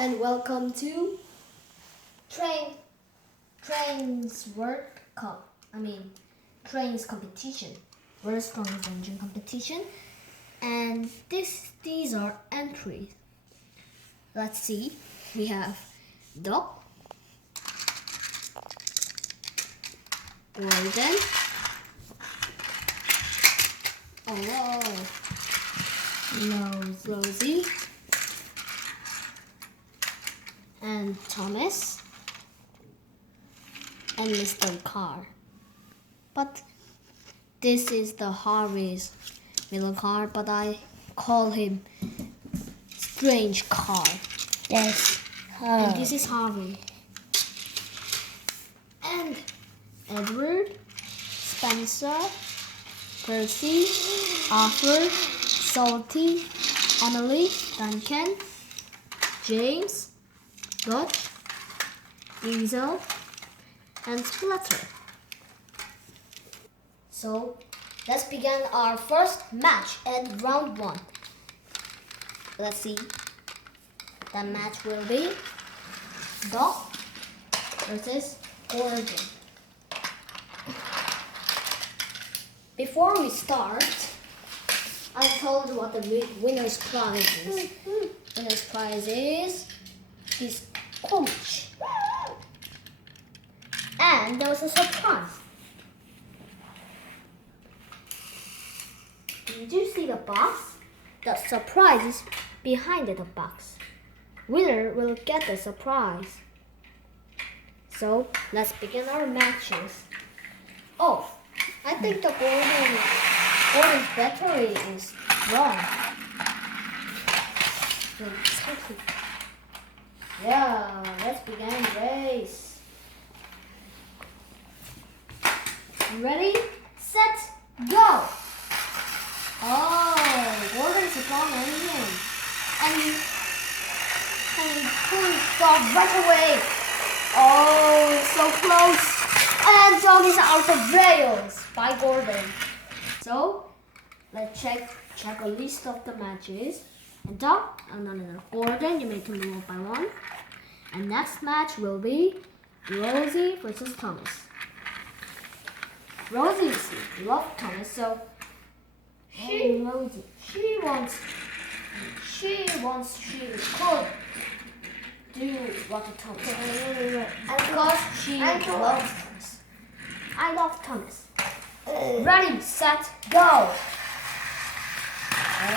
and welcome to Trains World Cup. Trains competition. World's strongest engine competition. And these are entries. Let's see. We have Doc, Gordon, Rosie, and Thomas, and Mr. Carr. But this is the Harvey's middle car, but I call him Strange Car. Yes. And this is Harvey. And Edward, Spencer, Percy, Arthur, Salty, Emily, Duncan, James, Dodge, Easel, and Splatter. So let's begin our first match at round 1. Let's see. The match will be Doc versus Gordon. Before we start, I told you what the winner's prize is. Winner's prize is this coach. And there was a surprise. Did you see the box? The surprise is behind the box. Winner will get the surprise. So let's begin our matches. Oh, I think the Gordon's battery is wrong. Yeah, let's begin the race. Ready, set, go! Oh, Gordon's a strong engine. And pulled off right away. Oh, so close. And dog is out of rails by Gordon. So, let's check a list of the matches. And dog, no. Gordon, you make him move by 1. And next match will be Rosie versus Thomas. Rosie loves Thomas, so she could do what Thomas. And because she loves Thomas. I love Thomas. Ready, set, go! Oh,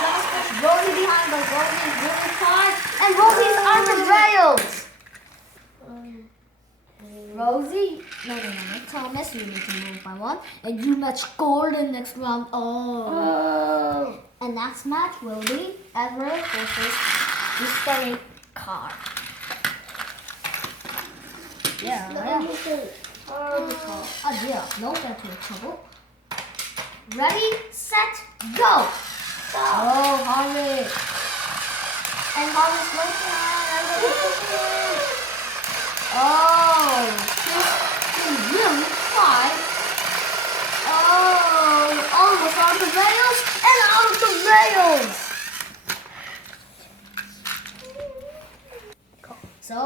Thomas pushed Rosie behind, but Rosie is really fast, and Rosie is on the rails. Rosie, no, Thomas, you need to move by 1, and you match Gordon next round. Oh. And next match will be Edward versus Mr. Carr. Yeah. No battery trouble. Ready, set, go! Oh, Harvey. And Harvey's waiting. Oh, he's really fine. Oh, almost on the rails and out of the rails. So,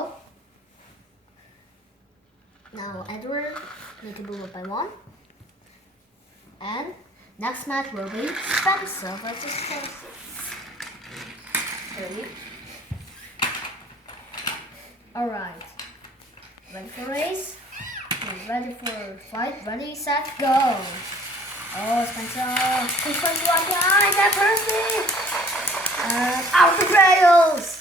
now Edward need to move up by 1. And next match will be Spencer versus Spencer. Ready? Alright. Ready for race? Ready for fight? Ready, set, go! Oh, Spencer! He's going to walk behind that person! And out the rails!